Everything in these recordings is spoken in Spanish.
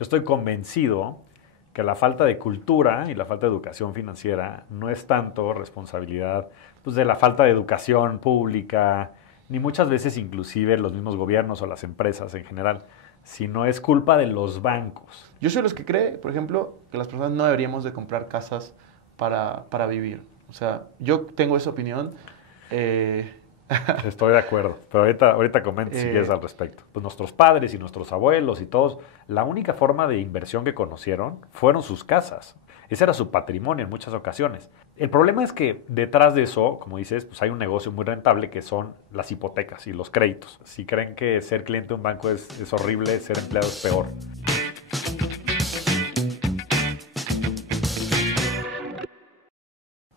Yo estoy convencido que la falta de cultura y la falta de educación financiera no es tanto responsabilidad pues, de la falta de educación pública, ni muchas veces inclusive los mismos gobiernos o las empresas en general, sino es culpa de los bancos. Yo soy de los que cree, por ejemplo, que las personas no deberíamos de comprar casas para vivir. O sea, yo tengo esa opinión. Eh, Estoy de acuerdo, pero ahorita comento si quieres eh, al respecto. Pues nuestros padres y nuestros abuelos y todos, la única forma de inversión que conocieron fueron sus casas. Ese era su patrimonio en muchas ocasiones. El problema es que detrás de eso, como dices, pues hay un negocio muy rentable que son las hipotecas y los créditos. Si creen que ser cliente de un banco es horrible, ser empleado es peor.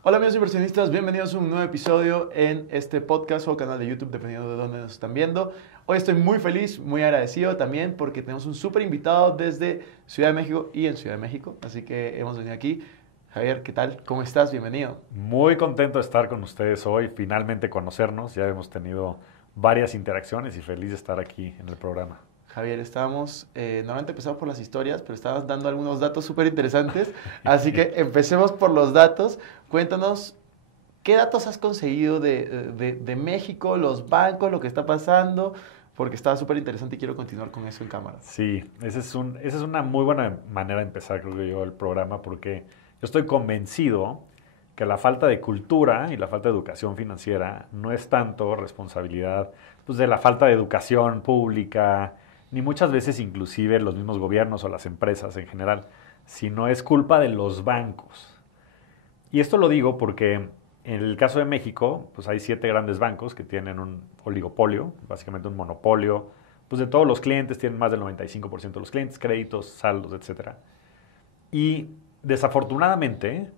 Hola amigos inversionistas, bienvenidos a un nuevo episodio en este podcast o canal de YouTube, dependiendo de dónde nos están viendo. Hoy estoy muy feliz, muy agradecido también porque tenemos un súper invitado desde Ciudad de México y en Ciudad de México. Así que hemos venido aquí. Javier, ¿qué tal? ¿Cómo estás? Bienvenido. Muy contento de estar con ustedes hoy, finalmente conocernos. Ya hemos tenido varias interacciones y feliz de estar aquí en el programa. Javier, normalmente empezamos por las historias, pero estábamos dando algunos datos súper interesantes. Así que empecemos por los datos. Cuéntanos, ¿qué datos has conseguido de México, los bancos, lo que está pasando? Porque está súper interesante y quiero continuar con eso en cámara. Sí, esa es una muy buena manera de empezar, creo que yo, el programa, porque yo estoy convencido que la falta de cultura y la falta de educación financiera no es tanto responsabilidad pues, de la falta de educación pública, ni muchas veces inclusive los mismos gobiernos o las empresas en general, sino es culpa de los bancos. Y esto lo digo porque en el caso de México, pues hay 7 grandes bancos que tienen un oligopolio, básicamente un monopolio, pues de todos los clientes, tienen más del 95% de los clientes, créditos, saldos, etcétera. Y desafortunadamente,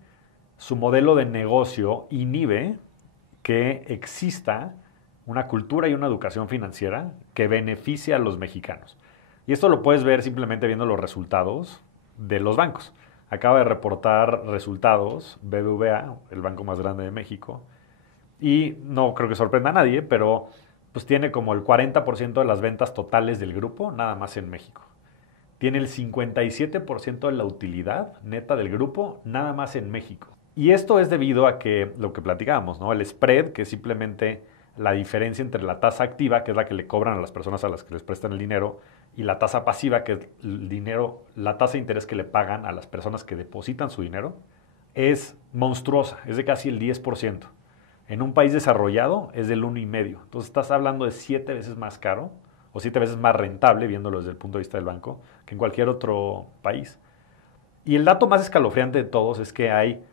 su modelo de negocio inhibe que exista una cultura y una educación financiera que beneficie a los mexicanos. Y esto lo puedes ver simplemente viendo los resultados de los bancos. Acaba de reportar resultados BBVA, el banco más grande de México, y no creo que sorprenda a nadie, pero pues tiene como el 40% de las ventas totales del grupo, nada más en México. Tiene el 57% de la utilidad neta del grupo, nada más en México. Y esto es debido a que lo que platicábamos, ¿no? El spread, que es simplemente la diferencia entre la tasa activa, que es la que le cobran a las personas a las que les prestan el dinero, y la tasa pasiva, que es el dinero, la tasa de interés que le pagan a las personas que depositan su dinero, es monstruosa, es de casi el 10%. En un país desarrollado es del 1,5%. Entonces estás hablando de 7 veces más caro o 7 veces más rentable, viéndolo desde el punto de vista del banco, que en cualquier otro país. Y el dato más escalofriante de todos es que hay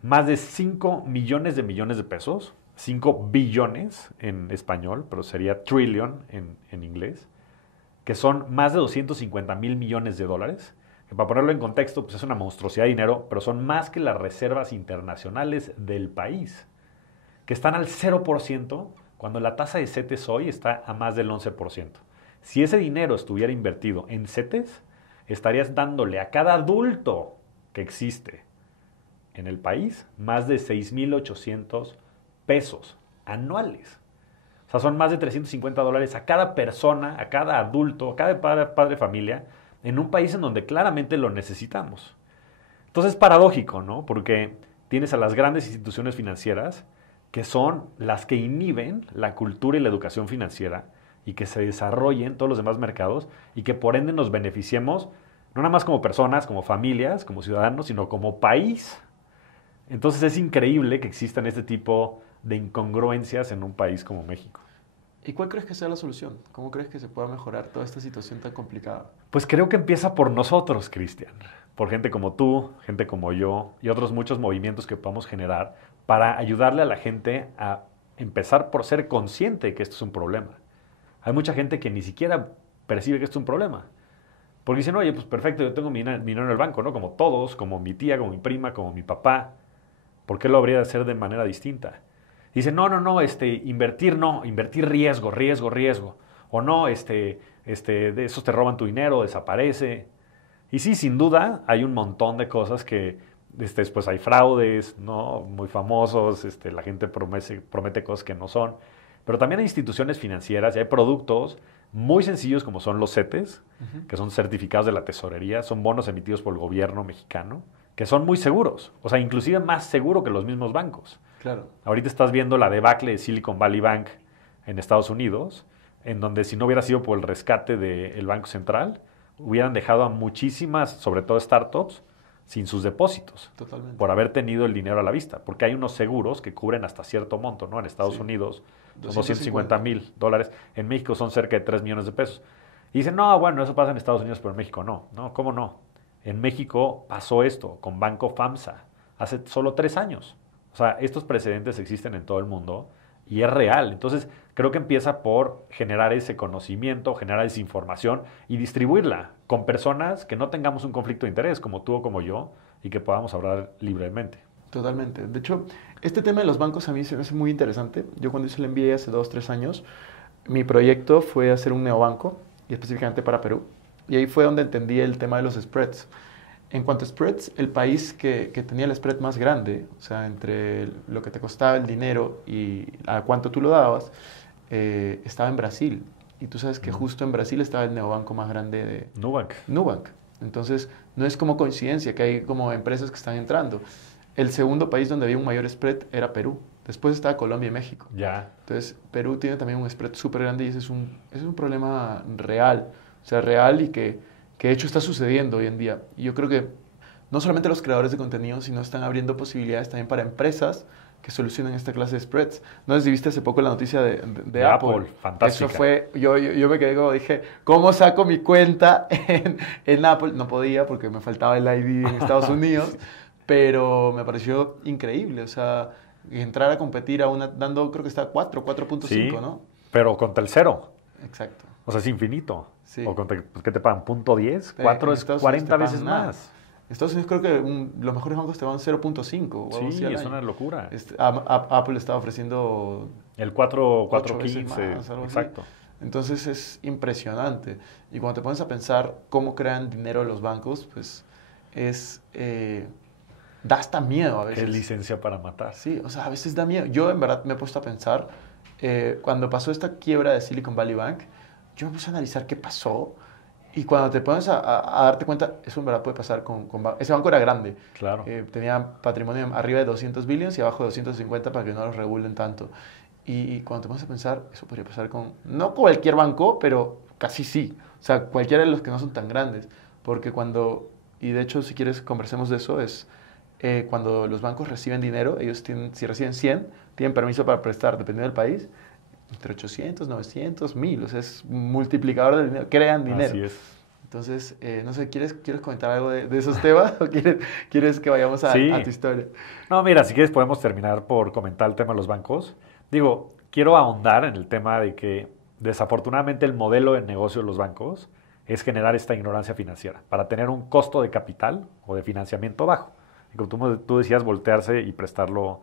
más de 5 millones de pesos, 5 billones en español, pero sería trillion en inglés, que son más de 250 mil millones de dólares, que para ponerlo en contexto, pues es una monstruosidad de dinero, pero son más que las reservas internacionales del país, que están al 0%, cuando la tasa de CETES hoy está a más del 11%. Si ese dinero estuviera invertido en CETES, estarías dándole a cada adulto que existe en el país más de 6,800 pesos anuales. O sea, son más de $350 a cada persona, a cada adulto, a cada padre de familia, en un país en donde claramente lo necesitamos. Entonces es paradójico, ¿no? Porque tienes a las grandes instituciones financieras que son las que inhiben la cultura y la educación financiera y que se desarrollen todos los demás mercados y que por ende nos beneficiemos, no nada más como personas, como familias, como ciudadanos, sino como país. Entonces es increíble que existan este tipo de incongruencias en un país como México. ¿Y cuál crees que sea la solución? ¿Cómo crees que se pueda mejorar toda esta situación tan complicada? Pues creo que empieza por nosotros, Cristian, por gente como tú, gente como yo y otros muchos movimientos que podamos generar para ayudarle a la gente a empezar por ser consciente de que esto es un problema. Hay mucha gente que ni siquiera percibe que esto es un problema. Porque dicen, oye, pues perfecto, yo tengo mi dinero en el banco, ¿no? Como todos, como mi tía, como mi prima, como mi papá. ¿Por qué lo habría de hacer de manera distinta? Dice, no, no, no, invertir no, invertir riesgo, riesgo, riesgo. O no, de esos te roban tu dinero, desaparece. Y sí, sin duda, hay un montón de cosas que, pues hay fraudes, ¿no? Muy famosos, la gente promete cosas que no son. Pero también hay instituciones financieras y hay productos muy sencillos como son los CETES, que son certificados de la tesorería, son bonos emitidos por el gobierno mexicano, que son muy seguros, o sea, inclusive más seguro que los mismos bancos. Claro. Ahorita estás viendo la debacle de Silicon Valley Bank en Estados Unidos, en donde si no hubiera sido por el rescate del Banco Central, hubieran dejado a muchísimas, sobre todo startups, sin sus depósitos. Totalmente. Por haber tenido el dinero a la vista. Porque hay unos seguros que cubren hasta cierto monto, ¿no? En Estados Unidos son $250,000. En México son cerca de 3 millones de pesos. Y dicen, no, bueno, eso pasa en Estados Unidos, pero en México no. No, ¿cómo no? En México pasó esto con Banco FAMSA hace solo 3 años. O sea, estos precedentes existen en todo el mundo y es real. Entonces, creo que empieza por generar ese conocimiento, generar esa información y distribuirla con personas que no tengamos un conflicto de interés, como tú o como yo, y que podamos hablar libremente. Totalmente. De hecho, este tema de los bancos a mí se me hace muy interesante. Yo cuando hice el MBA hace 2, 3 años, mi proyecto fue hacer un neobanco, y específicamente para Perú. Y ahí fue donde entendí el tema de los spreads. En cuanto a spreads, el país que tenía el spread más grande, o sea, entre lo que te costaba el dinero y a cuánto tú lo dabas, estaba en Brasil. Y tú sabes que justo en Brasil estaba el neobanco más grande de Nubank. Entonces, no es como coincidencia que hay como empresas que están entrando. El segundo país donde había un mayor spread era Perú. Después estaba Colombia y México. Ya. Entonces, Perú tiene también un spread súper grande y ese es un problema real. O sea, real y que de hecho está sucediendo hoy en día. Y yo creo que no solamente los creadores de contenido, sino están abriendo posibilidades también para empresas que solucionen esta clase de spreads. No sé si viste hace poco la noticia de Apple. Fantástica. Eso fue, yo me quedé como dije, ¿cómo saco mi cuenta en Apple? No podía porque me faltaba el ID en Estados Unidos, pero me pareció increíble. O sea, entrar a competir dando, creo que está 4.5, sí, ¿no? Pero contra el cero. Exacto. O sea, es infinito. Sí. O contra, pues, ¿qué te pagan? ¿0.10? 4 es 40 veces más. En Estados Unidos creo que los mejores bancos te van 0.5. Sí, es una locura. Apple está ofreciendo el 4.15. Exacto. Entonces es impresionante. Y cuando te pones a pensar cómo crean dinero los bancos, pues da hasta miedo a veces. Es licencia para matar. Sí, o sea, a veces da miedo. Yo en verdad me he puesto a pensar, cuando pasó esta quiebra de Silicon Valley Bank, yo me puse a analizar qué pasó. Y cuando te pones a darte cuenta, eso en verdad puede pasar con ese banco era grande. Claro. Tenía patrimonio arriba de 200 billions y abajo de 250 para que no los regulen tanto. Y cuando te pones a pensar, eso podría pasar no cualquier banco, pero casi sí. O sea, cualquiera de los que no son tan grandes. Porque y de hecho si quieres conversemos de eso, es cuando los bancos reciben dinero, ellos si reciben 100, tienen permiso para prestar, dependiendo del país, entre 800, 900, 1000, o sea, es un multiplicador de dinero, crean dinero. Así es. Entonces, no sé, ¿quieres comentar algo de esos temas o quieres que vayamos a tu historia? No, mira, si quieres podemos terminar por comentar el tema de los bancos. Digo, quiero ahondar en el tema de que desafortunadamente el modelo de negocio de los bancos es generar esta ignorancia financiera para tener un costo de capital o de financiamiento bajo. Y como tú decías, voltearse y prestarlo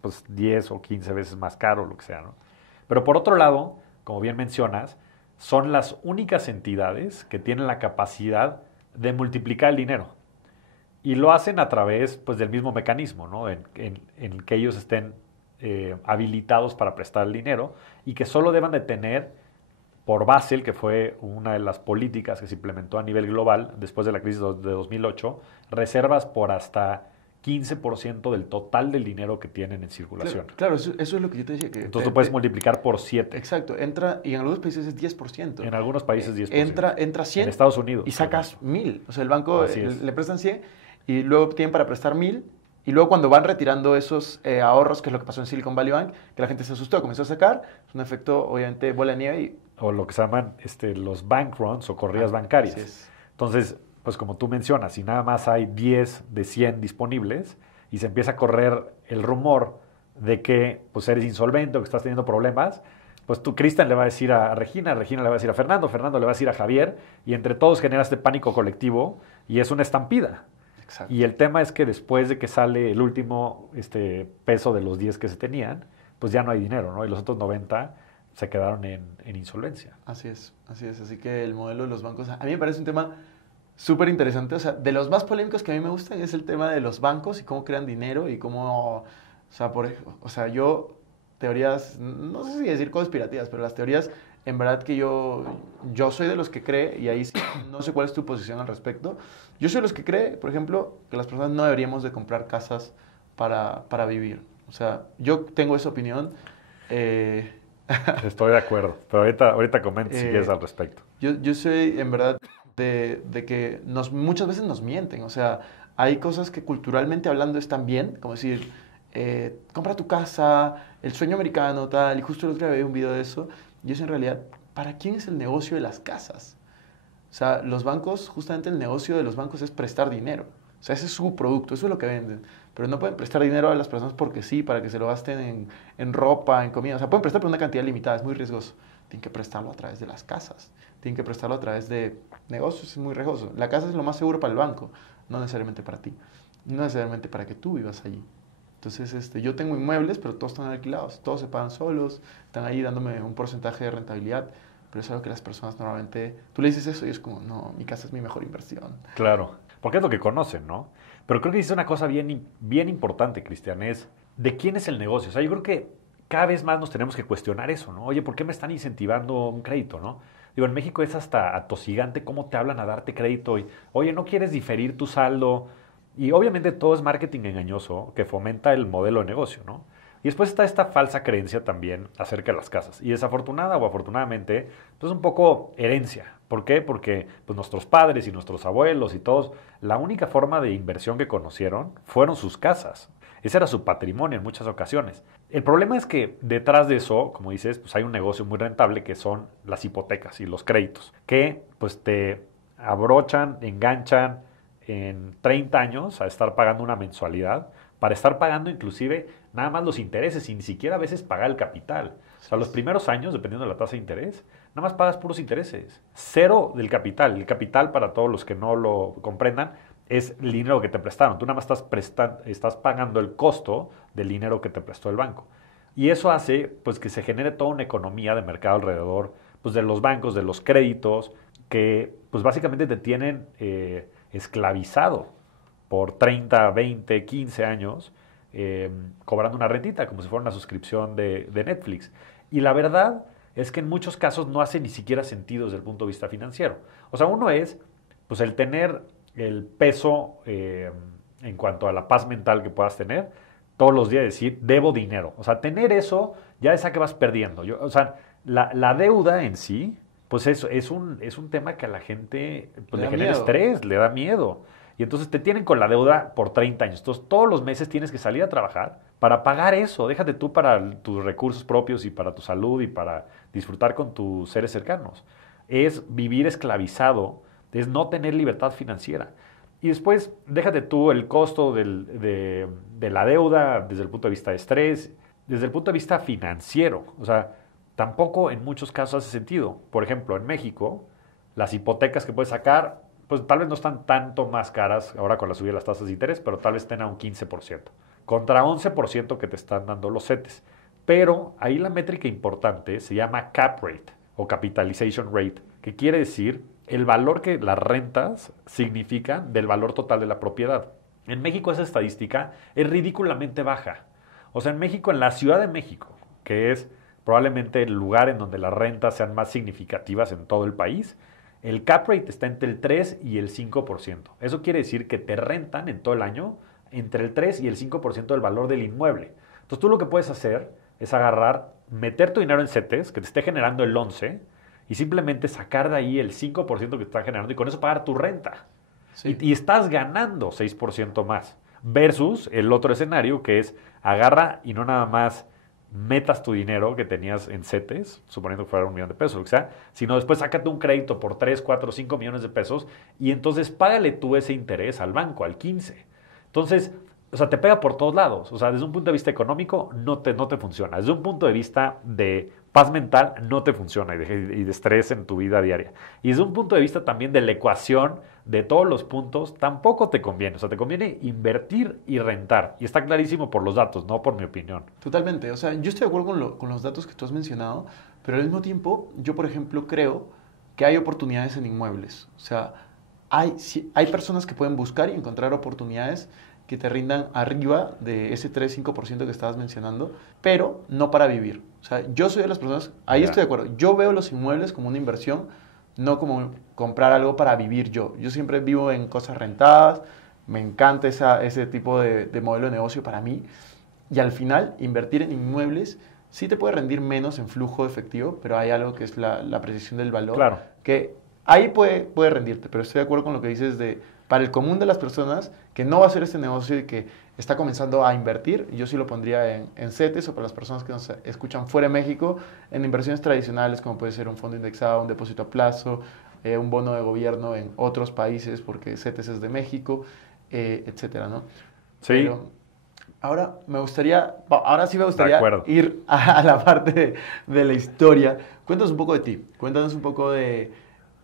pues 10 o 15 veces más caro, lo que sea, ¿no? Pero por otro lado, como bien mencionas, son las únicas entidades que tienen la capacidad de multiplicar el dinero. Y lo hacen a través pues, del mismo mecanismo, ¿no? en que ellos estén habilitados para prestar el dinero y que solo deban de tener, por Basel, que fue una de las políticas que se implementó a nivel global después de la crisis de 2008, reservas por hasta 15% del total del dinero que tienen en circulación. Claro, eso es lo que yo te decía. Entonces tú puedes multiplicar por 7. Exacto, y en algunos países es 10%. En algunos países 10%. Entra 100 en Estados Unidos. Y sacas 1000. O sea, el banco le prestan 100 y luego tienen para prestar 1000. Y luego cuando van retirando esos ahorros, que es lo que pasó en Silicon Valley Bank, que la gente se asustó, comenzó a sacar, es un efecto, obviamente, bola de nieve. O lo que se llaman los bank runs o corridas bancarias. Así es. Entonces, pues como tú mencionas, si nada más hay 10 de 100 disponibles y se empieza a correr el rumor de que pues eres insolvente o que estás teniendo problemas, pues tú, Cristian, le va a decir a Regina, Regina le va a decir a Fernando, Fernando le va a decir a Javier, y entre todos genera este pánico colectivo y es una estampida. Exacto. Y el tema es que después de que sale el último peso de los 10 que se tenían, pues ya no hay dinero, ¿no? Y los otros 90 se quedaron en insolvencia. Así es. Así que el modelo de los bancos, a mí me parece un tema súper interesante. O sea, de los más polémicos que a mí me gustan es el tema de los bancos y cómo crean dinero y cómo, yo teorías, no sé si decir conspirativas, pero las teorías en verdad que yo soy de los que cree, y ahí sí, no sé cuál es tu posición al respecto, yo soy de los que cree, por ejemplo, que las personas no deberíamos de comprar casas para vivir. O sea, yo tengo esa opinión. eh, Estoy de acuerdo, pero ahorita comento si quieres eh, al respecto. yo soy, en verdad, de que muchas veces nos mienten. O sea, hay cosas que culturalmente hablando están bien, como decir, compra tu casa, el sueño americano, tal. Y justo el otro día vi un video de eso. Y eso en realidad, ¿para quién es el negocio de las casas? O sea, los bancos, justamente el negocio de los bancos es prestar dinero. O sea, ese es su producto, eso es lo que venden. Pero no pueden prestar dinero a las personas porque sí, para que se lo gasten en ropa, en comida. O sea, pueden prestar por una cantidad limitada, es muy riesgoso. Tienen que prestarlo a través de las casas. Tienen que prestarlo a través de negocios, es muy riesgoso. La casa es lo más seguro para el banco, no necesariamente para ti. No necesariamente para que tú vivas allí. Entonces, yo tengo inmuebles, pero todos están alquilados. Todos se pagan solos, están ahí dándome un porcentaje de rentabilidad. Pero es algo que las personas normalmente... Tú le dices eso y es como, no, mi casa es mi mejor inversión. Claro, porque es lo que conocen, ¿no? Pero creo que dice una cosa bien importante, Cristian, es de quién es el negocio. O sea, yo creo que cada vez más nos tenemos que cuestionar eso, ¿no? Oye, ¿por qué me están incentivando un crédito, no? Digo, en México es hasta atosigante cómo te hablan a darte crédito y, oye, ¿no quieres diferir tu saldo? Y obviamente todo es marketing engañoso que fomenta el modelo de negocio, ¿no? Y después está esta falsa creencia también acerca de las casas. Y desafortunada o afortunadamente, pues un poco herencia. ¿Por qué? Porque pues, nuestros padres y nuestros abuelos y todos, la única forma de inversión que conocieron fueron sus casas. Ese era su patrimonio en muchas ocasiones. El problema es que detrás de eso, como dices, pues hay un negocio muy rentable que son las hipotecas y los créditos, que pues te abrochan, enganchan en 30 años a estar pagando una mensualidad, para estar pagando inclusive nada más los intereses y ni siquiera a veces pagar el capital. O sea, los primeros años, dependiendo de la tasa de interés, nada más pagas puros intereses. Cero del capital. El capital, para todos los que no lo comprendan, es el dinero que te prestaron. Tú nada más estás pagando el costo del dinero que te prestó el banco. Y eso hace pues, que se genere toda una economía de mercado alrededor pues, de los bancos, de los créditos, que pues, básicamente te tienen esclavizado por 30, 20, 15 años, cobrando una rentita, como si fuera una suscripción de Netflix. Y la verdad es que en muchos casos no hace ni siquiera sentido desde el punto de vista financiero. O sea, uno es pues, el tener el peso en cuanto a la paz mental que puedas tener, todos los días decir, debo dinero. O sea, tener eso ya es a que vas perdiendo. O sea, la deuda en sí, pues es un tema que a la gente pues, le genera estrés, le da miedo. Y entonces te tienen con la deuda por 30 años. Entonces todos los meses tienes que salir a trabajar para pagar eso. Déjate tú para tus recursos propios y para tu salud y para disfrutar con tus seres cercanos. Es vivir esclavizado, es no tener libertad financiera. Y después déjate tú el costo de la deuda desde el punto de vista de estrés, desde el punto de vista financiero. O sea, tampoco en muchos casos hace sentido. Por ejemplo, en México, las hipotecas que puedes sacar pues tal vez no están tanto más caras ahora con la subida de las tasas de interés, pero tal vez estén a un 15%, contra 11% que te están dando los CETES. Pero ahí la métrica importante se llama cap rate o capitalization rate, que quiere decir el valor que las rentas significan del valor total de la propiedad. En México esa estadística es ridículamente baja. O sea, en México, en la Ciudad de México, que es probablemente el lugar en donde las rentas sean más significativas en todo el país, el cap rate está entre el 3 y el 5%. Eso quiere decir que te rentan en todo el año entre el 3 y el 5% del valor del inmueble. Entonces tú lo que puedes hacer es agarrar, meter tu dinero en CETES, que te esté generando el 11, y simplemente sacar de ahí el 5% que te está generando y con eso pagar tu renta. Sí. Y estás ganando 6% más. Versus el otro escenario que es agarra y no nada más metas tu dinero que tenías en CETES, suponiendo que fuera $1,000,000, lo que sea, sino después sácate un crédito por 3, 4, 5 millones de pesos y entonces págale tú ese interés al banco, al 15. Entonces, o sea, te pega por todos lados. O sea, desde un punto de vista económico no te funciona. Desde un punto de vista de paz mental no te funciona y de estrés en tu vida diaria. Y desde un punto de vista también de la ecuación de todos los puntos, tampoco te conviene. O sea, te conviene invertir y rentar. Y está clarísimo por los datos, no por mi opinión. Totalmente. O sea, yo estoy de acuerdo con los datos que tú has mencionado, pero al mismo tiempo, yo, por ejemplo, creo que hay oportunidades en inmuebles. O sea, hay personas que pueden buscar y encontrar oportunidades que te rindan arriba de ese 3-5% que estabas mencionando, pero no para vivir. O sea, yo soy de las personas, ahí Ya. estoy de acuerdo, yo veo los inmuebles como una inversión, no como comprar algo para vivir yo. Yo siempre vivo en cosas rentadas, me encanta ese tipo de modelo de negocio para mí, y al final invertir en inmuebles sí te puede rendir menos en flujo efectivo, pero hay algo que es la precisión del valor, Claro. que ahí puede rendirte, pero estoy de acuerdo con lo que dices de, para el común de las personas, que no va a hacer este negocio y que está comenzando a invertir, yo sí lo pondría en CETES, o para las personas que nos escuchan fuera de México, en inversiones tradicionales como puede ser un fondo indexado, un depósito a plazo, un bono de gobierno en otros países, porque CETES es de México, etcétera, ¿no? Sí, Pero ahora sí me de gustaría acuerdo. ir a la parte de la historia. Cuéntanos un poco de ti, cuéntanos un poco de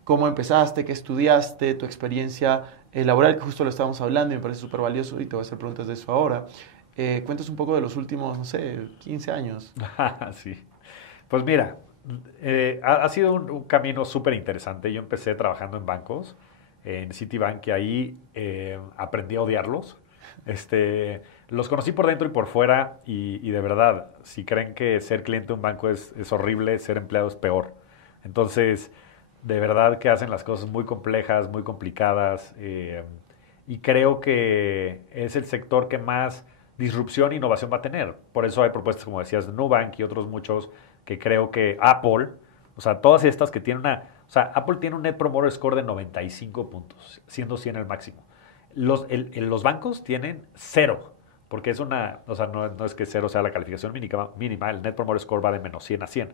cómo empezaste, qué estudiaste, tu experiencia laboral, que justo lo estábamos hablando y me parece súper valioso y te voy a hacer preguntas de eso ahora. Cuéntanos un poco de los últimos, no sé, 15 años. Sí. Pues mira, ha sido un camino súper interesante. Yo empecé trabajando en bancos, en Citibank, y ahí aprendí a odiarlos. Los conocí por dentro y por fuera, y de verdad, si creen que ser cliente de un banco es horrible, ser empleado es peor. Entonces, de verdad que hacen las cosas muy complejas, muy complicadas, y creo que es el sector que más disrupción e innovación va a tener. Por eso hay propuestas, como decías, de Nubank y otros muchos que creo que Apple, o sea, todas estas que tienen o sea, Apple tiene un Net Promoter Score de 95 puntos, siendo 100 el máximo. Los bancos tienen cero, porque es o sea, no es que cero sea la calificación mínima, el Net Promoter Score va de menos 100 a 100.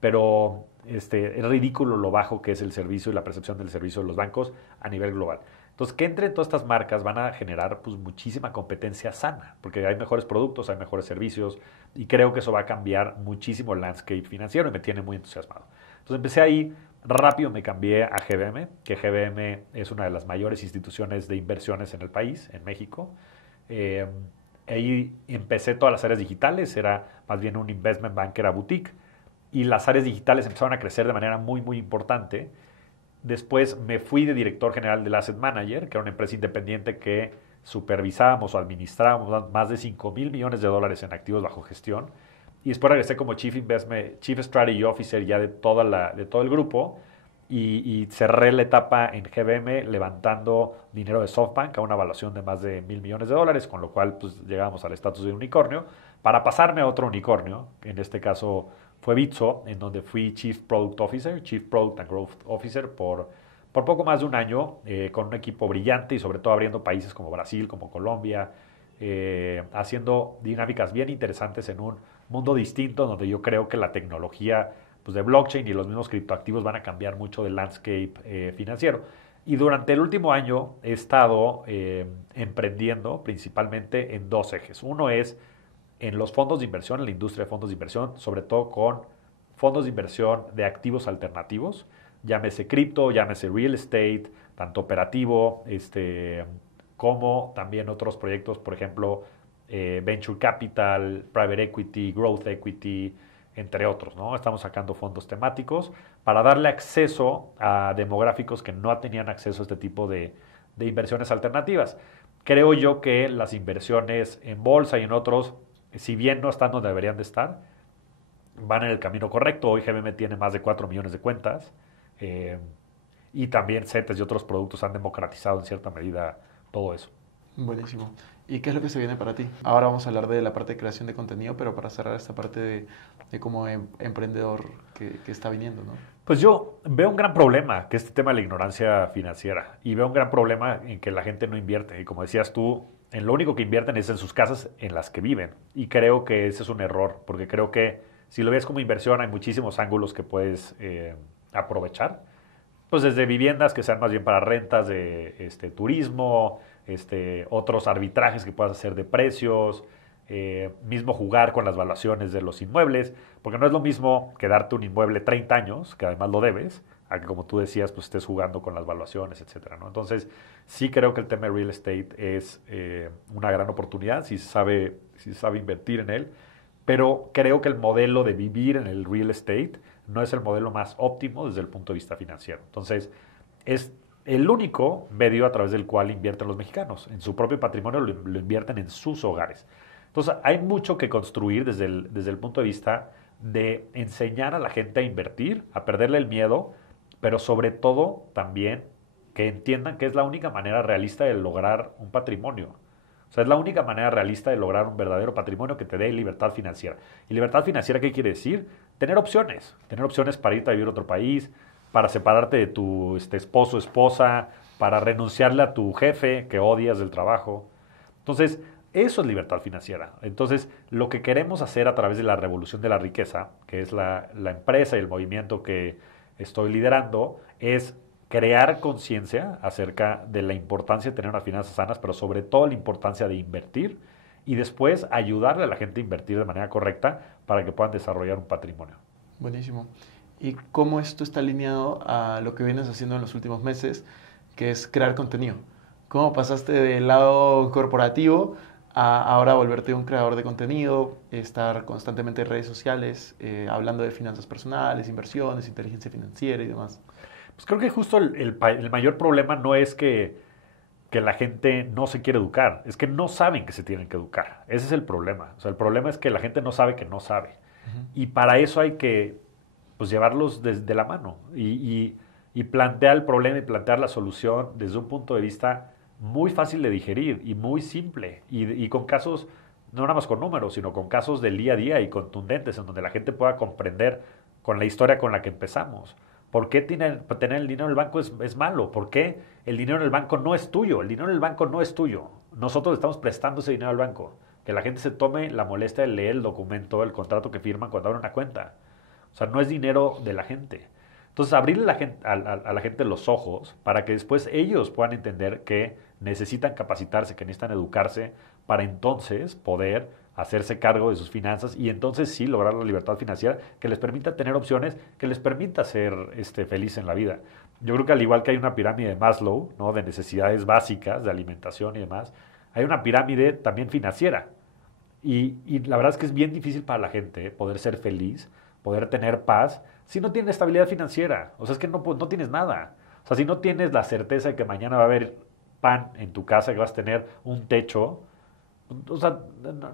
Pero es ridículo lo bajo que es el servicio y la percepción del servicio de los bancos a nivel global. Entonces, que entre todas estas marcas van a generar pues, muchísima competencia sana, porque hay mejores productos, hay mejores servicios, y creo que eso va a cambiar muchísimo el landscape financiero y me tiene muy entusiasmado. Entonces empecé ahí, rápido me cambié a GBM, que GBM es una de las mayores instituciones de inversiones en el país, en México. Eh, Ahí empecé todas las áreas digitales, era más bien un investment banker a boutique, y las áreas digitales empezaron a crecer de manera muy, muy importante. Después me fui de director general del Asset Manager, que era una empresa independiente que supervisábamos o administrábamos más de 5,000 millones de dólares en activos bajo gestión. Y después regresé como Chief Strategy Officer ya de todo el grupo, y cerré la etapa en GBM levantando dinero de SoftBank a una evaluación de más de 1,000 millones de dólares, con lo cual pues, llegamos al estatus de unicornio, para pasarme a otro unicornio, que en este caso fue Bitso, en donde fui Chief Product Officer, Chief Product and Growth Officer por poco más de un año, con un equipo brillante y sobre todo abriendo países como Brasil, como Colombia, haciendo dinámicas bien interesantes en un mundo distinto, donde yo creo que la tecnología pues, de blockchain y los mismos criptoactivos van a cambiar mucho del landscape financiero. Y durante el último año he estado emprendiendo principalmente en dos ejes. Uno es en los fondos de inversión, en la industria de fondos de inversión, sobre todo con fondos de inversión de activos alternativos, llámese cripto, llámese real estate, tanto operativo, como también otros proyectos, por ejemplo, venture capital, private equity, growth equity, entre otros, ¿no? Estamos sacando fondos temáticos para darle acceso a demográficos que no tenían acceso a este tipo de inversiones alternativas. Creo yo que las inversiones en bolsa y en otros, si bien no están donde deberían de estar, van en el camino correcto. Hoy GBM tiene más de 4 millones de cuentas, eh, y también CETES y otros productos han democratizado en cierta medida todo eso. Buenísimo. ¿Y qué es lo que se viene para ti? Ahora vamos a hablar de la parte de creación de contenido, pero para cerrar esta parte de como emprendedor que está viniendo, ¿no? Pues yo veo un gran problema, que es este tema de la ignorancia financiera, y veo un gran problema en que la gente no invierte. Y como decías tú, en lo único que invierten es en sus casas en las que viven. Y creo que ese es un error, porque creo que si lo ves como inversión hay muchísimos ángulos que puedes aprovechar. Pues desde viviendas que sean más bien para rentas de turismo, otros arbitrajes que puedas hacer de precios, mismo jugar con las valuaciones de los inmuebles, porque no es lo mismo quedarte un inmueble 30 años, que además lo debes, a que como tú decías, pues estés jugando con las valuaciones, etcétera, ¿no? Entonces, sí creo que el tema de real estate es una gran oportunidad, si se sabe invertir en él, pero creo que el modelo de vivir en el real estate no es el modelo más óptimo desde el punto de vista financiero. Entonces, es el único medio a través del cual invierten los mexicanos. En su propio patrimonio lo invierten en sus hogares. Entonces, hay mucho que construir desde el punto de vista de enseñar a la gente a invertir, a perderle el miedo, pero sobre todo también que entiendan que es la única manera realista de lograr un patrimonio. O sea, es la única manera realista de lograr un verdadero patrimonio que te dé libertad financiera. ¿Y libertad financiera qué quiere decir? Tener opciones. Tener opciones para irte a vivir a otro país, para separarte de tu esposo o esposa, para renunciarle a tu jefe que odias del trabajo. Entonces, eso es libertad financiera. Entonces, lo que queremos hacer a través de la revolución de la riqueza, que es la empresa y el movimiento que estoy liderando, es crear conciencia acerca de la importancia de tener unas finanzas sanas, pero sobre todo la importancia de invertir y después ayudarle a la gente a invertir de manera correcta para que puedan desarrollar un patrimonio. Buenísimo. ¿Y cómo esto está alineado a lo que vienes haciendo en los últimos meses, que es crear contenido? ¿Cómo pasaste del lado corporativo a ahora volverte un creador de contenido, estar constantemente en redes sociales, hablando de finanzas personales, inversiones, inteligencia financiera y demás? Pues creo que justo el mayor problema no es que la gente no se quiere educar, es que no saben que se tienen que educar. Ese es el problema. O sea, el problema es que la gente no sabe que no sabe. Y para eso hay que pues, llevarlos desde la mano y plantear el problema y plantear la solución desde un punto de vista muy fácil de digerir y muy simple. Y con casos, no nada más con números, sino con casos del día a día y contundentes, en donde la gente pueda comprender con la historia con la que empezamos. ¿Por qué tener el dinero en el banco es malo? ¿Por qué el dinero en el banco no es tuyo? El dinero en el banco no es tuyo. Nosotros estamos prestando ese dinero al banco. Que la gente se tome la molestia de leer el documento, el contrato que firman cuando abren una cuenta. O sea, no es dinero de la gente. Entonces, abrirle a la gente los ojos para que después ellos puedan entender que necesitan capacitarse, que necesitan educarse para entonces poder hacerse cargo de sus finanzas y entonces sí lograr la libertad financiera que les permita tener opciones, que les permita ser feliz en la vida. Yo creo que al igual que hay una pirámide de Maslow, ¿no? De necesidades básicas, de alimentación y demás, hay una pirámide también financiera. Y la verdad es que es bien difícil para la gente poder ser feliz, poder tener paz, si no tiene estabilidad financiera. O sea, es que no tienes nada. O sea, si no tienes la certeza de que mañana va a haber pan en tu casa, que vas a tener un techo, o sea,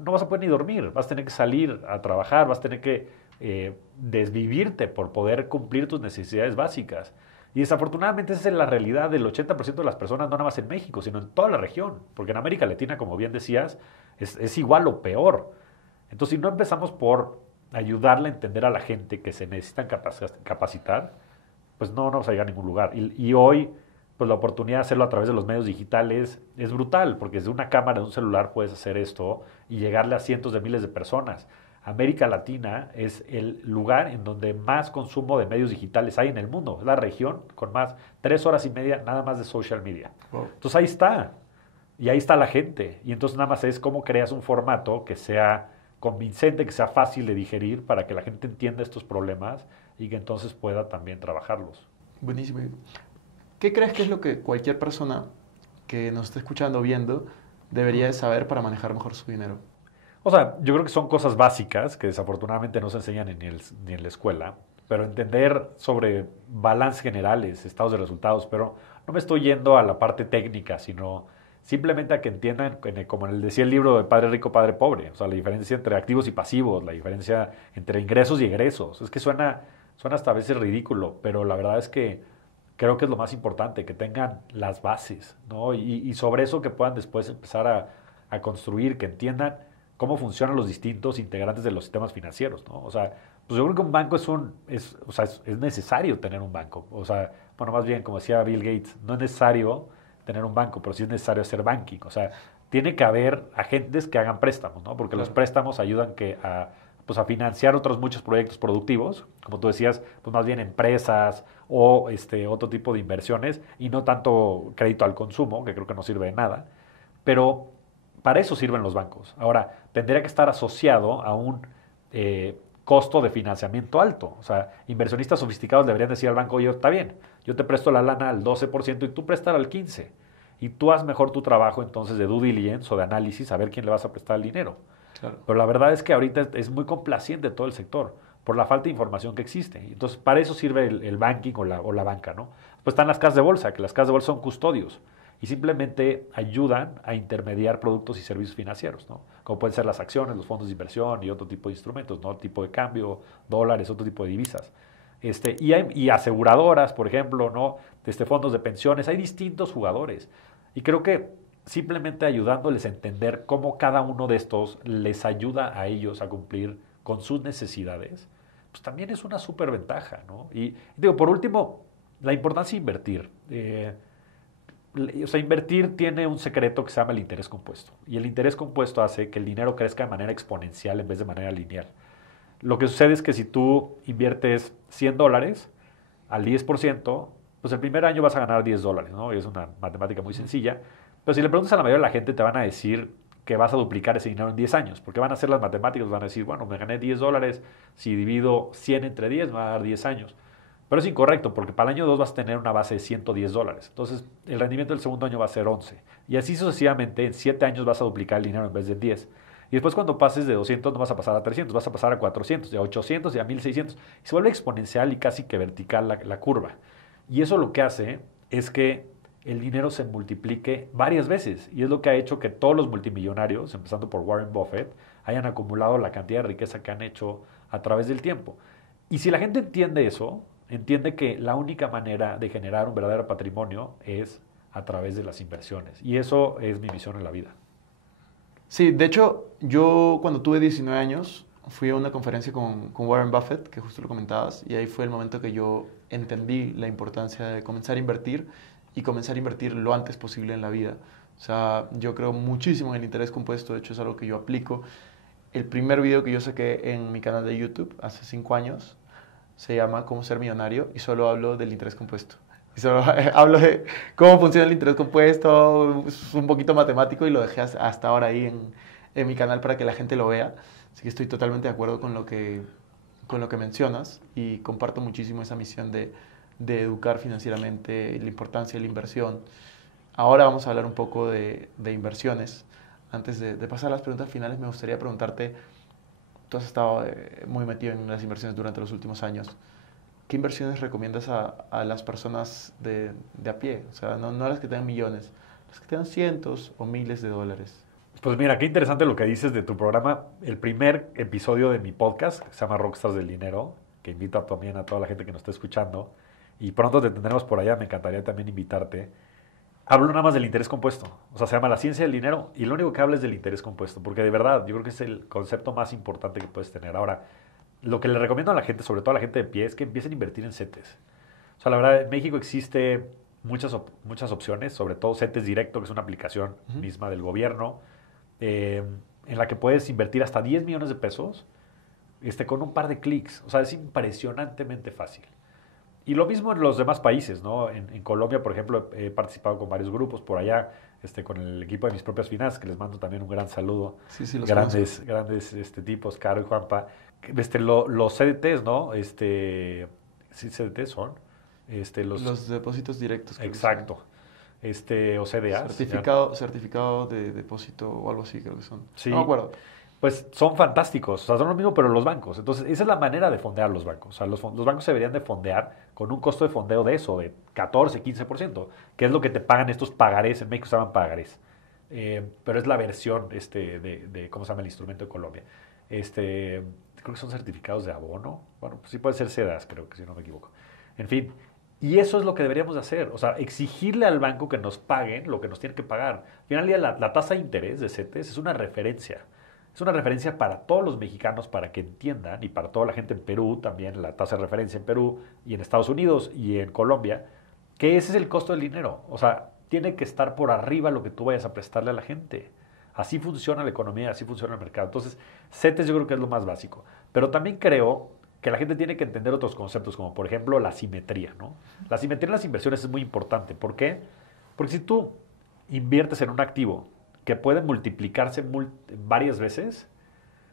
no vas a poder ni dormir, vas a tener que salir a trabajar, vas a tener que desvivirte por poder cumplir tus necesidades básicas. Y desafortunadamente esa es la realidad del 80% de las personas, no nada más en México, sino en toda la región. Porque en América Latina, como bien decías, es igual o peor. Entonces, si no empezamos por ayudarle a entender a la gente que se necesitan capacitar, pues no vamos a llegar a ningún lugar. Y hoy, pues la oportunidad de hacerlo a través de los medios digitales es brutal, porque desde una cámara de un celular puedes hacer esto y llegarle a cientos de miles de personas. América Latina es el lugar en donde más consumo de medios digitales hay en el mundo. Es la región con más, 3 horas y media nada más de social media. Wow. Entonces ahí está. Y ahí está la gente. Y entonces nada más es cómo creas un formato que sea convincente, que sea fácil de digerir para que la gente entienda estos problemas y que entonces pueda también trabajarlos. Buenísimo. ¿Qué crees que es lo que cualquier persona que nos esté escuchando o viendo debería de saber para manejar mejor su dinero? O sea, yo creo que son cosas básicas que desafortunadamente no se enseñan ni en la escuela, pero entender sobre balances generales, estados de resultados, pero no me estoy yendo a la parte técnica, sino simplemente a que entiendan, como decía el libro de Padre Rico, Padre Pobre, o sea, la diferencia entre activos y pasivos, la diferencia entre ingresos y egresos. Es que suena hasta a veces ridículo, pero la verdad es que creo que es lo más importante, que tengan las bases, ¿no? Y sobre eso que puedan después empezar a construir, que entiendan cómo funcionan los distintos integrantes de los sistemas financieros, ¿no? O sea, pues yo creo que un banco es necesario tener un banco. O sea, bueno, más bien, como decía Bill Gates, no es necesario tener un banco, pero sí es necesario hacer banking. O sea, tiene que haber agentes que hagan préstamos, ¿no? Porque los préstamos ayudan a financiar otros muchos proyectos productivos, como tú decías, pues más bien empresas o otro tipo de inversiones y no tanto crédito al consumo, que creo que no sirve de nada. Pero para eso sirven los bancos. Ahora, tendría que estar asociado a un costo de financiamiento alto. O sea, inversionistas sofisticados deberían decir al banco, oye, está bien, yo te presto la lana al 12% y tú prestas al 15%. Y tú haz mejor tu trabajo entonces de due diligence o de análisis, a ver quién le vas a prestar el dinero. Claro. Pero la verdad es que ahorita es muy complaciente todo el sector. por la falta de información que existe. Entonces, para eso sirve el banking o la banca, ¿no? Pues están las casas de bolsa, que las casas de bolsa son custodios y simplemente ayudan a intermediar productos y servicios financieros, ¿no? Como pueden ser las acciones, los fondos de inversión y otro tipo de instrumentos, ¿no? Tipo de cambio, dólares, otro tipo de divisas. Y aseguradoras, por ejemplo, ¿no? Fondos de pensiones, hay distintos jugadores. Y creo que simplemente ayudándoles a entender cómo cada uno de estos les ayuda a ellos a cumplir con sus necesidades, pues también es una súper ventaja, ¿no? Y digo, por último, la importancia de invertir. O sea, invertir tiene un secreto que se llama el interés compuesto. Y el interés compuesto hace que el dinero crezca de manera exponencial en vez de manera lineal. Lo que sucede es que si tú inviertes $100 al 10%, pues el primer año vas a ganar $10, ¿no? Y es una matemática muy sencilla. Pero si le preguntas a la mayoría de la gente, te van a decir que vas a duplicar ese dinero en 10 años, porque van a hacer las matemáticas, van a decir, bueno, me gané $10, si divido 100 entre 10, me va a dar 10 años. Pero es incorrecto, porque para el año 2 vas a tener una base de $110. Entonces, el rendimiento del segundo año va a ser 11. Y así sucesivamente, en 7 años vas a duplicar el dinero en vez de 10. Y después cuando pases de 200 no vas a pasar a 300, vas a pasar a 400, de 800 y a 1600. Y se vuelve exponencial y casi que vertical la curva. Y eso lo que hace es que el dinero se multiplique varias veces. Y es lo que ha hecho que todos los multimillonarios, empezando por Warren Buffett, hayan acumulado la cantidad de riqueza que han hecho a través del tiempo. Y si la gente entiende eso, entiende que la única manera de generar un verdadero patrimonio es a través de las inversiones. Y eso es mi misión en la vida. Sí, de hecho, yo cuando tuve 19 años fui a una conferencia con Warren Buffett, que justo lo comentabas, y ahí fue el momento que yo entendí la importancia de comenzar a invertir y comenzar a invertir lo antes posible en la vida. O sea, yo creo muchísimo en el interés compuesto, de hecho es algo que yo aplico. El primer video que yo saqué en mi canal de YouTube hace 5 años se llama Cómo ser millonario y solo hablo del interés compuesto. Y solo hablo de cómo funciona el interés compuesto, es un poquito matemático y lo dejé hasta ahora ahí en mi canal para que la gente lo vea. Así que estoy totalmente de acuerdo con lo que mencionas y comparto muchísimo esa misión de educar financieramente, la importancia de la inversión. Ahora vamos a hablar un poco de inversiones. Antes de pasar a las preguntas finales, me gustaría preguntarte, tú has estado muy metido en las inversiones durante los últimos años. ¿Qué inversiones recomiendas a las personas de a pie? O sea, no las que tengan millones, las que tengan cientos o miles de dólares. Pues mira, qué interesante lo que dices de tu programa. El primer episodio de mi podcast, que se llama Rockstars del Dinero, que invito también a toda la gente que nos esté escuchando, y pronto te tendremos por allá, me encantaría también invitarte. Hablo nada más del interés compuesto, o sea, se llama La Ciencia del Dinero, y lo único que habla es del interés compuesto, porque de verdad, yo creo que es el concepto más importante que puedes tener. Ahora, lo que le recomiendo a la gente, sobre todo a la gente de pie, es que empiecen a invertir en CETES. O sea, la verdad, en México existe muchas opciones, sobre todo CETES Directo, que es una aplicación misma del gobierno, en la que puedes invertir hasta 10 millones de pesos con un par de clics. O sea, es impresionantemente fácil. Y lo mismo en los demás países, ¿no? En Colombia, por ejemplo, he participado con varios grupos por allá, con el equipo de Mis Propias Finanzas, que les mando también un gran saludo. Sí, los grandes tipos, Caro y Juanpa. Los CDTs, ¿no? Sí, CDTs son. Los depósitos directos. Exacto. O CDAs. Certificado de depósito o algo así creo que son. Sí. No me acuerdo. Pues son fantásticos, o sea, son lo mismo pero los bancos. Entonces, esa es la manera de fondear los bancos. O sea, los bancos se deberían de fondear con un costo de fondeo de eso, de 14, 15%, que es lo que te pagan estos pagarés, en México se llaman pagarés. Pero es la versión de ¿cómo se llama el instrumento de Colombia? Creo que son certificados de abono. Bueno, pues sí puede ser CEDAS, creo que si no me equivoco. En fin, y eso es lo que deberíamos de hacer. O sea, exigirle al banco que nos paguen lo que nos tienen que pagar. Al final del día, la tasa de interés de CETES es una referencia. Es una referencia para todos los mexicanos para que entiendan y para toda la gente en Perú también, la tasa de referencia en Perú y en Estados Unidos y en Colombia, que ese es el costo del dinero. O sea, tiene que estar por arriba lo que tú vayas a prestarle a la gente. Así funciona la economía, así funciona el mercado. Entonces, CETES yo creo que es lo más básico. Pero también creo que la gente tiene que entender otros conceptos, como por ejemplo la simetría, ¿no? La simetría en las inversiones es muy importante. ¿Por qué? Porque si tú inviertes en un activo que puede multiplicarse varias veces,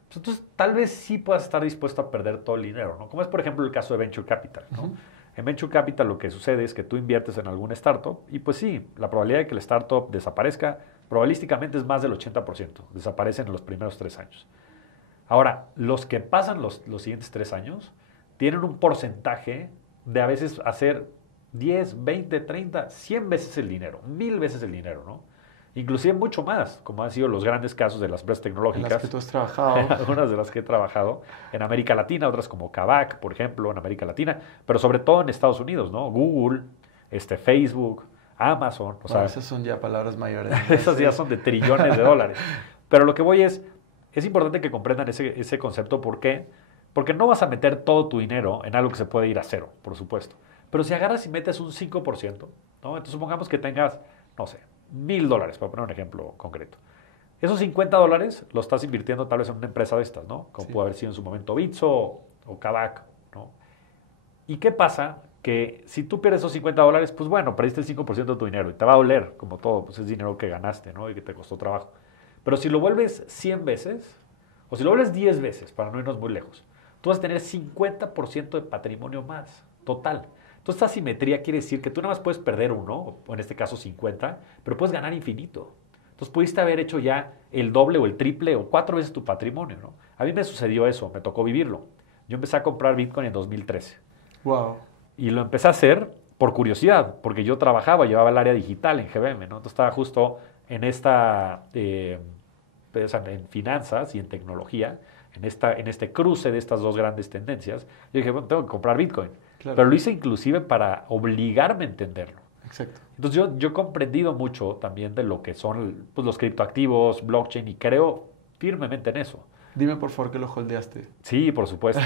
pues entonces tal vez sí puedas estar dispuesto a perder todo el dinero, ¿no? Como es, por ejemplo, el caso de Venture Capital, ¿no? En Venture Capital lo que sucede es que tú inviertes en algún startup y pues sí, la probabilidad de que el startup desaparezca probabilísticamente es más del 80%, desaparece en los primeros 3 años. Ahora, los que pasan los siguientes 3 años tienen un porcentaje de a veces hacer 10, 20, 30, 100 veces el dinero, 1000 veces el dinero, ¿no? Inclusive mucho más, como han sido los grandes casos de las empresas En tecnológicas. las que tú has trabajado. Algunas de las que he trabajado en América Latina, otras como Kavak, por ejemplo, en América Latina, pero sobre todo en Estados Unidos, ¿no? Google, Facebook, Amazon, o sea, Esas son ya palabras mayores. esas ya son de trillones de dólares. Pero lo que voy es importante que comprendan ese concepto. ¿Por qué? Porque no vas a meter todo tu dinero en algo que se puede ir a cero, por supuesto. Pero si agarras y metes un 5%, ¿no? Entonces supongamos que tengas, no sé, $1000, para poner un ejemplo concreto. Esos $50 los estás invirtiendo tal vez en una empresa de estas, ¿no? Como Sí. puede haber sido en su momento Bitso o Kavak, ¿no? ¿Y qué pasa? Que si tú pierdes esos $50, pues bueno, perdiste el 5% de tu dinero y te va a doler, como todo, pues es dinero que ganaste, ¿no? Y que te costó trabajo. Pero si lo vuelves 100 veces, o si lo vuelves 10 veces, para no irnos muy lejos, tú vas a tener 50% de patrimonio más, total. Entonces, esta simetría quiere decir que tú nada más puedes perder uno, o en este caso 50, pero puedes ganar infinito. Entonces, pudiste haber hecho ya el doble o el triple o 4 veces tu patrimonio, ¿no? A mí me sucedió eso, me tocó vivirlo. Yo empecé a comprar Bitcoin en 2013. Wow. Y lo empecé a hacer por curiosidad, porque yo trabajaba, llevaba el área digital en GBM, ¿no? Entonces estaba justo en en finanzas y en tecnología, en este cruce de estas dos grandes tendencias. Yo dije, bueno, tengo que comprar Bitcoin. Claro. Pero lo hice inclusive para obligarme a entenderlo. Exacto. Entonces yo he comprendido mucho también de lo que son pues, los criptoactivos, blockchain, y creo firmemente en eso. Dime por favor que lo holdeaste. Sí, por supuesto.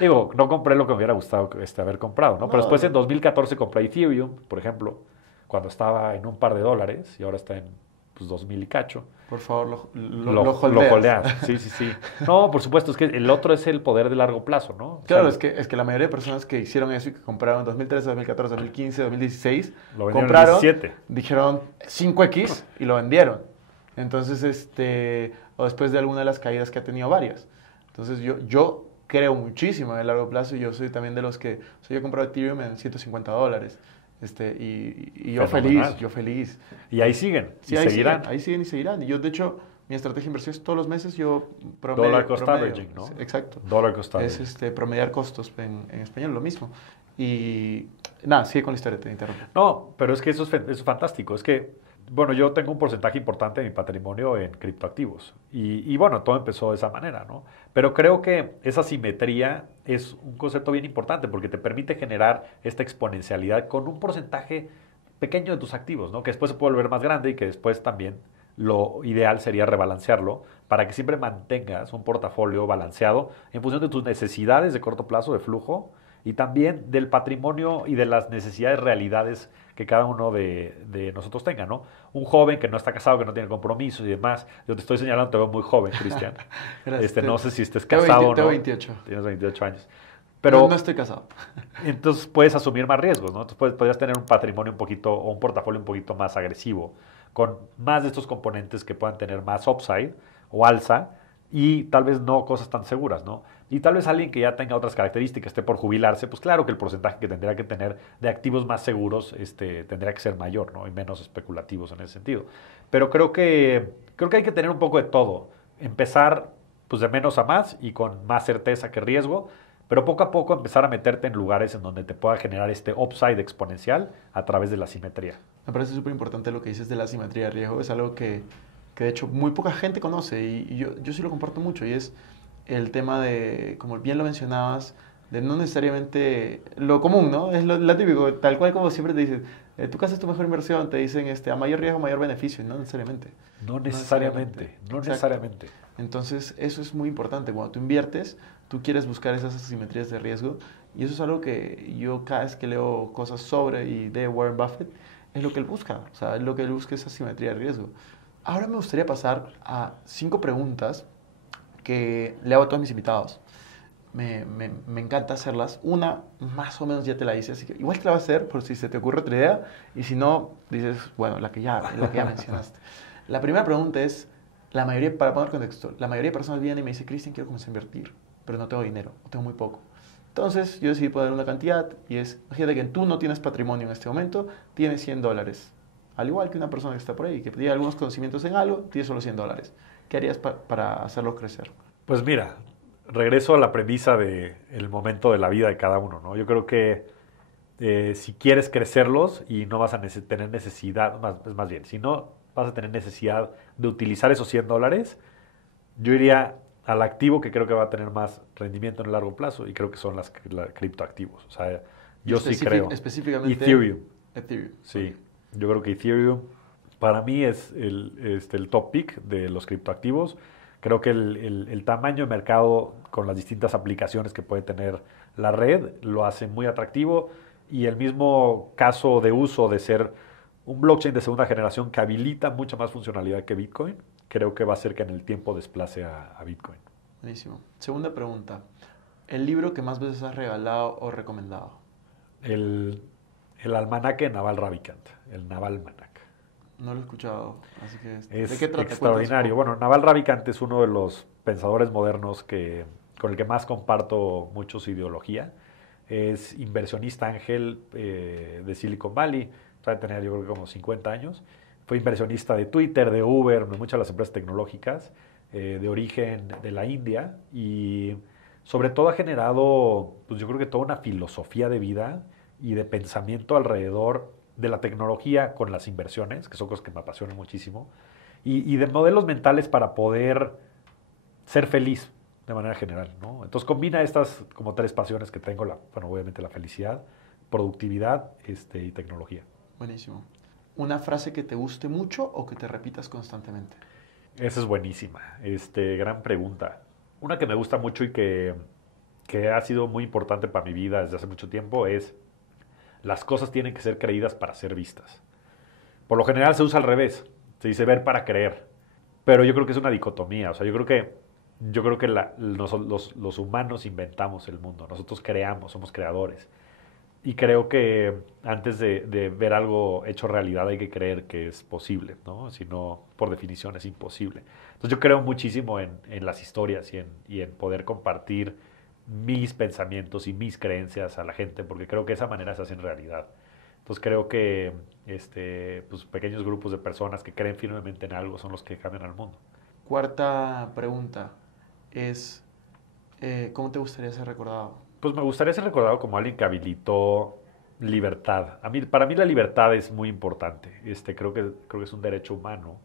Digo, no compré lo que me hubiera gustado haber comprado, ¿no? Pero después en 2014 compré Ethereum, por ejemplo, cuando estaba en un par de dólares y ahora está en pues, 2000 y cacho. Por favor, lo Lo holdeas. holdeas. Sí, sí, sí. No, por supuesto, es que el otro es el poder de largo plazo, ¿no? O Claro, sea, es que la mayoría de personas que hicieron eso y que compraron en 2013, 2014, 2015, 2016, lo vendieron en compraron, 17. dijeron 5X y lo vendieron. Entonces, o después de alguna de las caídas que ha tenido varias. Entonces, yo creo muchísimo en el largo plazo y yo soy también de los que, o sea, yo he comprado Ethereum en $150. Y yo Fenomenal. feliz. Y ahí siguen, Sí, y ahí seguirán. siguen, ahí siguen y seguirán. Y yo, de hecho, mi estrategia de inversión es todos los meses yo Dollar cost averaging, ¿no? Exacto. Dollar cost averaging. Es promediar costos en español, lo mismo. Y nada, sigue con la historia, te interrumpo. No, pero es que eso es fantástico. Es que, bueno, yo tengo un porcentaje importante de mi patrimonio en criptoactivos. Y bueno, todo empezó de esa manera, ¿no? Pero creo que esa simetría es un concepto bien importante porque te permite generar esta exponencialidad con un porcentaje pequeño de tus activos, ¿no? Que después se puede volver más grande y que después también lo ideal sería rebalancearlo para que siempre mantengas un portafolio balanceado en función de tus necesidades de corto plazo de flujo y también del patrimonio y de las necesidades realidades que cada uno de nosotros tenga, ¿no? Un joven que no está casado, que no tiene compromisos y demás. Yo te estoy señalando, te veo muy joven, Cristian. Gracias. No sé si estés Tengo casado o no. Tengo 28. Tienes 28 años. Pero Pero no estoy casado. entonces puedes asumir más riesgos, ¿no? Entonces podrías tener un patrimonio un poquito o un portafolio un poquito más agresivo, con más de estos componentes que puedan tener más upside o alza y tal vez no cosas tan seguras, ¿no? Y tal vez alguien que ya tenga otras características, esté por jubilarse, pues claro que el porcentaje que tendría que tener de activos más seguros tendría que ser mayor, ¿no? Y menos especulativos en ese sentido. Pero creo que hay que tener un poco de todo. Empezar pues de menos a más y con más certeza que riesgo, pero poco a poco empezar a meterte en lugares en donde te pueda generar este upside exponencial a través de la simetría. Me parece súper importante lo que dices de la simetría de riesgo. Es algo que de hecho muy poca gente conoce y yo sí lo comparto mucho y es el tema de, como bien lo mencionabas, de no necesariamente lo común, ¿no? Es lo típico, tal cual como siempre te dicen, tu casa es tu mejor inversión, te dicen a mayor riesgo, mayor beneficio, y no necesariamente. No necesariamente. Entonces, eso es muy importante. Cuando tú inviertes, tú quieres buscar esas asimetrías de riesgo y eso es algo que yo cada vez que leo cosas sobre y de Warren Buffett, es lo que él busca. O sea, es lo que él busca, esa asimetría de riesgo. Ahora me gustaría pasar a 5 preguntas que le hago a todos mis invitados. Me encanta hacerlas. Una, más o menos ya te la hice, así que igual te la voy a hacer por si se te ocurre otra idea. Y si no, dices, bueno, la que ya mencionaste. La primera pregunta es, para poner contexto, la mayoría de personas vienen y me dicen, Cristian, quiero comenzar a invertir, pero no tengo dinero, o tengo muy poco. Entonces, yo decidí poner una cantidad y es, imagínate que tú no tienes patrimonio en este momento, tienes $100. Al igual que una persona que está por ahí, que tiene algunos conocimientos en algo, tiene solo $100. ¿Qué harías para hacerlo crecer? Pues mira, regreso a la premisa de el momento de la vida de cada uno, ¿no? Yo creo que si quieres crecerlos y no vas a tener necesidad, más bien, si no vas a tener necesidad de utilizar esos $100, yo iría al activo que creo que va a tener más rendimiento en el largo plazo y creo que son las criptoactivos. O sea, Y yo sí creo. específicamente Ethereum, Ethereum. sí. Yo creo que Ethereum para mí es el top pick de los criptoactivos. Creo que el tamaño de mercado con las distintas aplicaciones que puede tener la red lo hace muy atractivo y el mismo caso de uso de ser un blockchain de segunda generación que habilita mucha más funcionalidad que Bitcoin, creo que va a hacer que en el tiempo desplace a Bitcoin. Buenísimo. Segunda pregunta. ¿El libro que más veces has regalado o recomendado? El, el almanaque Naval Ravikant, el Naval Almanac. No lo he escuchado, así que... ¿De Es qué trata? extraordinario. Bueno, Naval Ravikant es uno de los pensadores modernos con el que más comparto mucho su ideología. Es inversionista ángel de Silicon Valley, sabe tener yo creo que como 50 años. Fue inversionista de Twitter, de Uber, de muchas de las empresas tecnológicas, de origen de la India y sobre todo ha generado, pues yo creo que toda una filosofía de vida y de pensamiento alrededor de la tecnología con las inversiones, que son cosas que me apasionan muchísimo, y de modelos mentales para poder ser feliz de manera general, ¿no? Entonces combina estas como tres pasiones que tengo, bueno, obviamente la felicidad, productividad y tecnología. Buenísimo. ¿Una frase que te guste mucho o que te repitas constantemente? Esa es buenísima, gran pregunta. Una que me gusta mucho y que ha sido muy importante para mi vida desde hace mucho tiempo es: las cosas tienen que ser creídas para ser vistas. Por lo general se usa al revés, se dice ver para creer, pero yo creo que es una dicotomía. O sea, yo creo que los humanos inventamos el mundo, nosotros creamos, somos creadores. Y creo que antes de ver algo hecho realidad hay que creer que es posible, ¿no? Si no, por definición es imposible. Entonces yo creo muchísimo en las historias y en poder compartir mis pensamientos y mis creencias a la gente, porque creo que de esa manera se hacen realidad. Entonces creo que pues, pequeños grupos de personas que creen firmemente en algo son los que cambian al mundo. Cuarta pregunta es, ¿cómo te gustaría ser recordado? Pues me gustaría ser recordado como alguien que habilitó libertad. Para mí la libertad es muy importante. Creo que es un derecho humano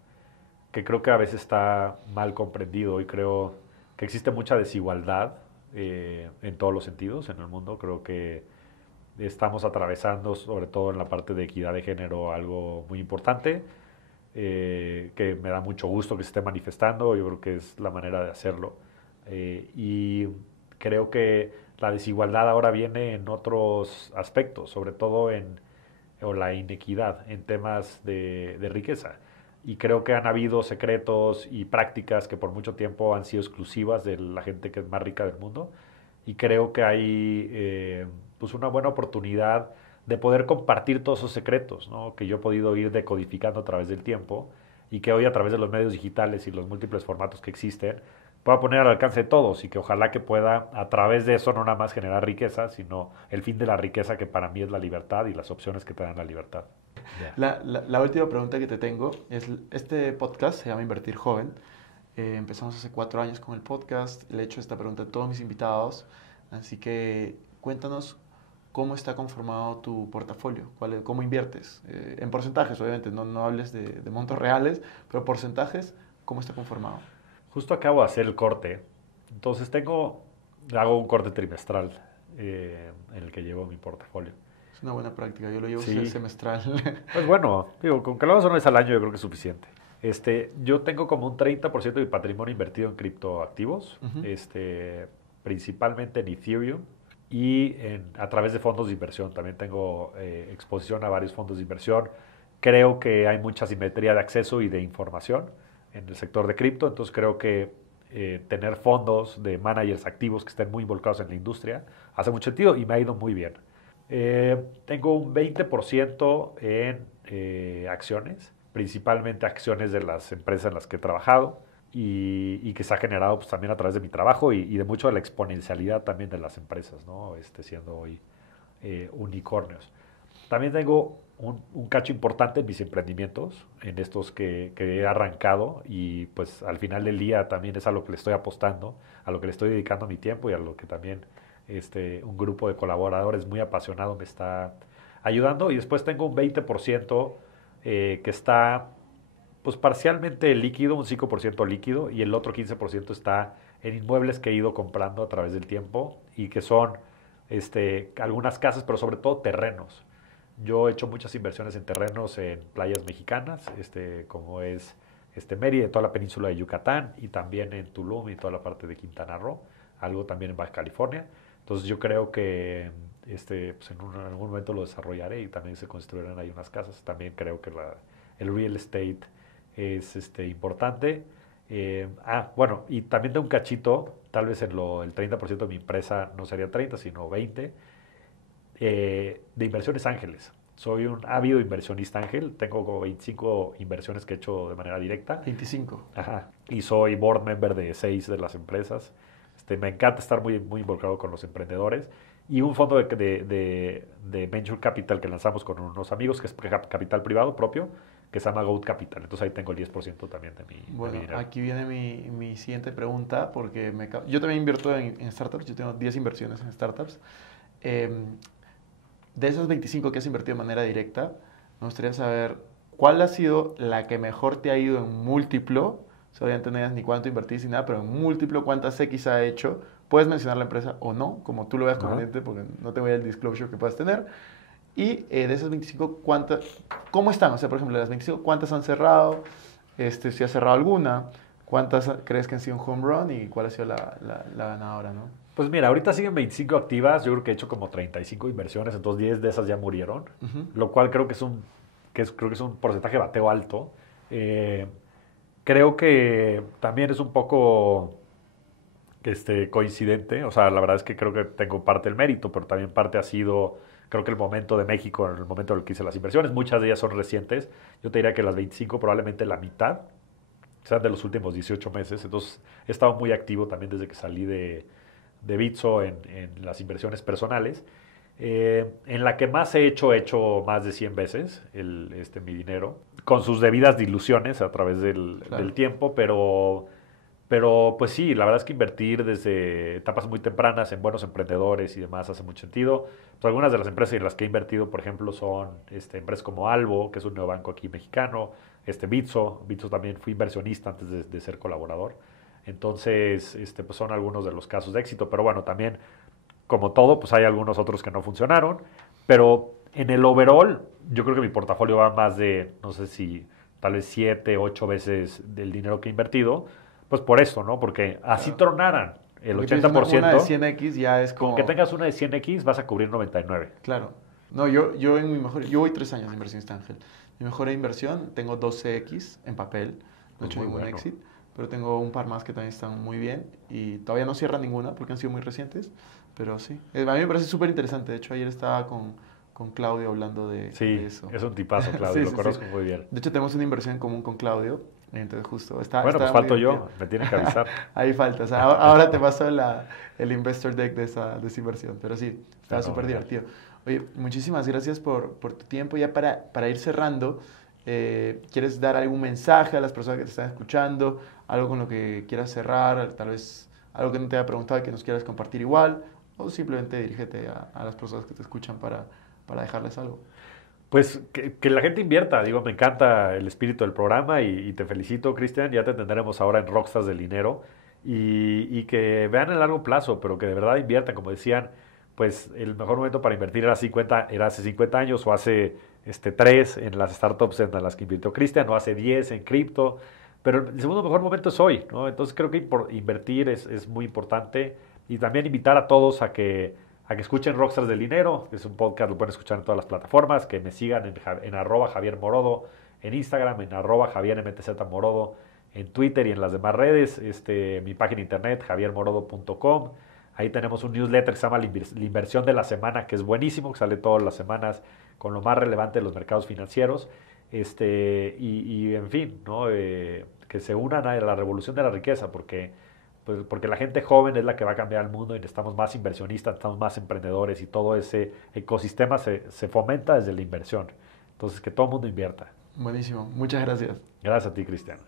que creo que a veces está mal comprendido y creo que existe mucha desigualdad en todos los sentidos en el mundo. Creo que estamos atravesando, sobre todo en la parte de equidad de género, algo muy importante que me da mucho gusto que se esté manifestando. Yo creo que es la manera de hacerlo. Y creo que la desigualdad ahora viene en otros aspectos, sobre todo o la inequidad en temas de riqueza. Y creo que han habido secretos y prácticas que por mucho tiempo han sido exclusivas de la gente que es más rica del mundo. Y creo que hay pues una buena oportunidad de poder compartir todos esos secretos, ¿no? Que yo he podido ir decodificando a través del tiempo y que hoy a través de los medios digitales y los múltiples formatos que existen pueda poner al alcance de todos y que ojalá que pueda a través de eso no nada más generar riqueza, sino el fin de la riqueza que para mí es la libertad y las opciones que te dan la libertad. Yeah. La última pregunta que te tengo es, este podcast se llama Invertir Joven. Empezamos hace 4 años con el podcast, le he hecho esta pregunta a todos mis invitados, así que cuéntanos cómo está conformado tu portafolio, cómo inviertes, en porcentajes obviamente, no hables de montos reales, pero porcentajes, ¿cómo está conformado? Justo acabo de hacer el corte, entonces hago un corte trimestral en el que llevo mi portafolio. Es una buena práctica, yo lo llevo semestral. Pues bueno, digo, con que lo hagas una vez al año yo creo que es suficiente. Yo tengo como un 30% de mi patrimonio invertido en criptoactivos, principalmente en Ethereum y a través de fondos de inversión. También tengo exposición a varios fondos de inversión. Creo que hay mucha simetría de acceso y de información en el sector de cripto, entonces creo que tener fondos de managers activos que estén muy involucrados en la industria hace mucho sentido y me ha ido muy bien. Tengo un 20% en acciones, principalmente acciones de las empresas en las que he trabajado y que se ha generado pues, también a través de mi trabajo y de mucho de la exponencialidad también de las empresas, ¿no? Siendo hoy unicornios. También tengo un cacho importante en mis emprendimientos, en estos que he arrancado y pues al final del día también es a lo que le estoy apostando, a lo que le estoy dedicando mi tiempo y a lo que también un grupo de colaboradores muy apasionado me está ayudando. Y después tengo un 20% que está pues parcialmente líquido, un 5% líquido y el otro 15% está en inmuebles que he ido comprando a través del tiempo y que son algunas casas, pero sobre todo terrenos. Yo he hecho muchas inversiones en terrenos en playas mexicanas, como es Mérida y toda la península de Yucatán, y también en Tulum y toda la parte de Quintana Roo, algo también en Baja California. Entonces yo creo que pues en algún momento lo desarrollaré y también se construirán ahí unas casas. También creo que el real estate es importante. Bueno, y también de un cachito, tal vez el 30% de mi empresa no sería 30, sino 20, de inversiones ángeles. Soy un ávido inversionista ángel, tengo como 25 inversiones que he hecho de manera directa. 25. Ajá. Y soy board member de 6 de las empresas. Me encanta estar muy, muy involucrado con los emprendedores. Y un fondo de Venture Capital que lanzamos con unos amigos, que es capital privado propio, que se llama Goat Capital. Entonces ahí tengo el 10% también de mi Bueno, dinero. aquí viene mi siguiente pregunta, porque yo también invierto en startups, yo tengo 10 inversiones en startups. De esos 25 que has invertido de manera directa, me gustaría saber cuál ha sido la que mejor te ha ido en múltiplo. O sea, obviamente no digas ni cuánto invertís ni nada, pero en múltiplo, cuántas X ha hecho. Puedes mencionar la empresa o no, como tú lo veas conveniente, porque no te voy a dar el disclosure que puedas tener. Y de esas 25, ¿cómo están? O sea, por ejemplo, de las 25, ¿cuántas han cerrado? Si has cerrado alguna, ¿cuántas crees que han sido un home run y cuál ha sido la ganadora, ¿no? Pues mira, ahorita siguen 25 activas, yo creo que he hecho como 35 inversiones, entonces 10 de esas ya murieron, lo cual creo que creo que es un porcentaje de bateo alto. Creo que también es un poco coincidente, o sea, la verdad es que creo que tengo parte del mérito, pero también parte ha sido, creo que el momento de México, en el momento en el que hice las inversiones, muchas de ellas son recientes, yo te diría que las 25 probablemente la mitad sean de los últimos 18 meses, entonces he estado muy activo también desde que salí de Bitso en las inversiones personales. En la que más he hecho más de 100 veces mi dinero, con sus debidas diluciones a través del tiempo, pero pues sí, la verdad es que invertir desde etapas muy tempranas en buenos emprendedores y demás hace mucho sentido. Pues algunas de las empresas en las que he invertido, por ejemplo, son empresas como Albo, que es un neobanco aquí mexicano, Bitso también fui inversionista antes de ser colaborador. Entonces, pues son algunos de los casos de éxito, pero bueno, también como todo, pues hay algunos otros que no funcionaron, pero en el overall, yo creo que mi portafolio va más de, no sé si tal vez 7, 8 veces del dinero que he invertido, pues por eso, ¿no? Porque así tronaran el Porque 80%. Una de 100X ya es como... Con que tengas una de 100X vas a cubrir 99. Claro. No, yo en mi mejor... Yo voy 3 años de inversionista ángel. Mi mejor inversión, tengo 12X en papel. No he hecho ningún exit, pero tengo un par más que también están muy bien y todavía no cierran ninguna porque han sido muy recientes, pero sí. A mí me parece súper interesante. De hecho, ayer estaba con Claudio hablando de eso. Sí, es un tipazo, Claudio, lo conozco muy bien. De hecho, tenemos una inversión en común con Claudio, entonces justo está... Bueno, pues falto yo, me tiene que avisar. Ahí falta, o sea, ahora te paso el investor deck de esa inversión, pero sí, está súper divertido. Oye, muchísimas gracias por tu tiempo. Ya para ir cerrando, ¿quieres dar algún mensaje a las personas que te están escuchando? Algo con lo que quieras cerrar, tal vez algo que no te haya preguntado y que nos quieras compartir igual, o simplemente dirígete a las personas que te escuchan para dejarles algo. Pues que la gente invierta, digo, me encanta el espíritu del programa y te felicito, Cristian, ya te tendremos ahora en Rockstars del Dinero y que vean el largo plazo, pero que de verdad inviertan, como decían, pues el mejor momento para invertir era hace 50 años o hace 3 en las startups en las que invirtió Cristian o hace 10 en cripto, pero el segundo mejor momento es hoy, ¿no? Entonces creo que invertir es muy importante y también invitar a todos a que escuchen Rockstars del Dinero, que es un podcast, lo pueden escuchar en todas las plataformas, que me sigan en @JavierMorodo, en Instagram, en @JavierMTZMorodo, en Twitter y en las demás redes, mi página de internet, javiermorodo.com. Ahí tenemos un newsletter que se llama La Inversión de la Semana, que es buenísimo, que sale todas las semanas con lo más relevante de los mercados financieros. Y en fin, ¿no? Que se unan a la revolución de la riqueza, porque la gente joven es la que va a cambiar el mundo y necesitamos más inversionistas, necesitamos más emprendedores y todo ese ecosistema se fomenta desde la inversión. Entonces, que todo el mundo invierta. Buenísimo. Muchas gracias. Gracias a ti, Cristian.